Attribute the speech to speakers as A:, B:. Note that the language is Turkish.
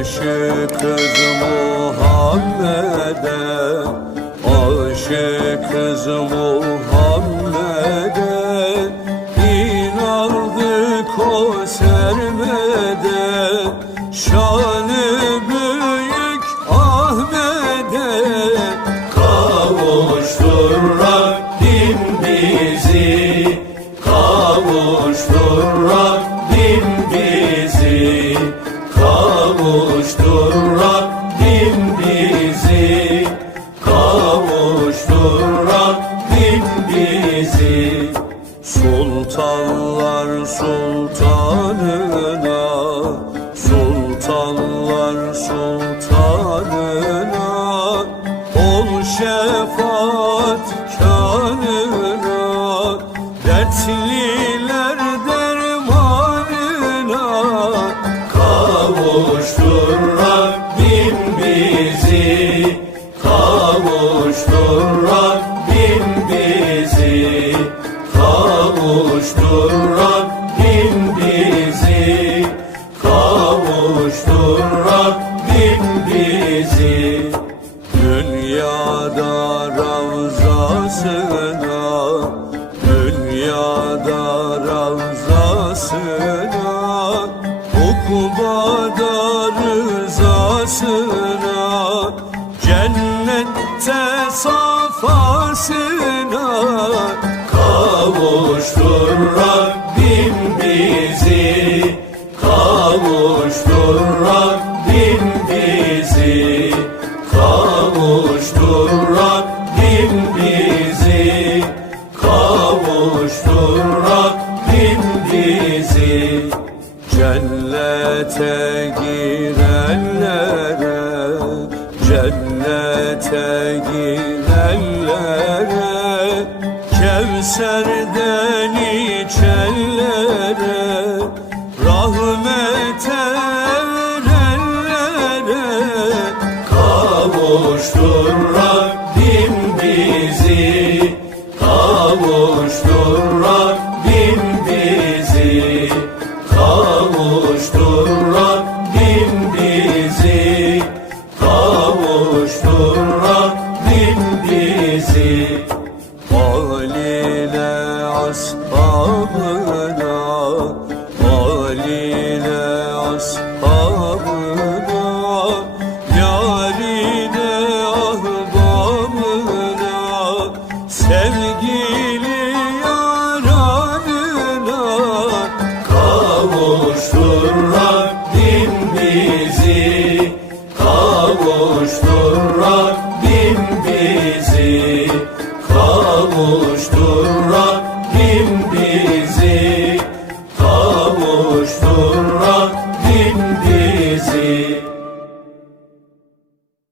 A: Aşıkız Muhammed'e Aşıkız Muhammed'e Sultanlar sultanına Sultanlar sultanına Ol şefaat kanına Dertliler dermanına Kavuştur Rabbim bizi Kavuştur Rabbim bizi Ukbada rızasına Cennette safasına Kavuştur Rabbim bizi Kavuştur Rabbim bizi Kavuştur Rabbim bizi Kavuştur Rabbim bizi. Cennete girenlere Cennete girenlere Kevser'den içenlere Rahmete erenlere. Kavuştur Rabbim bizi Kavuştur Rabbim bizi. Kavuştur Rabbim bizi Kavuştur Rabbim bizi ashabına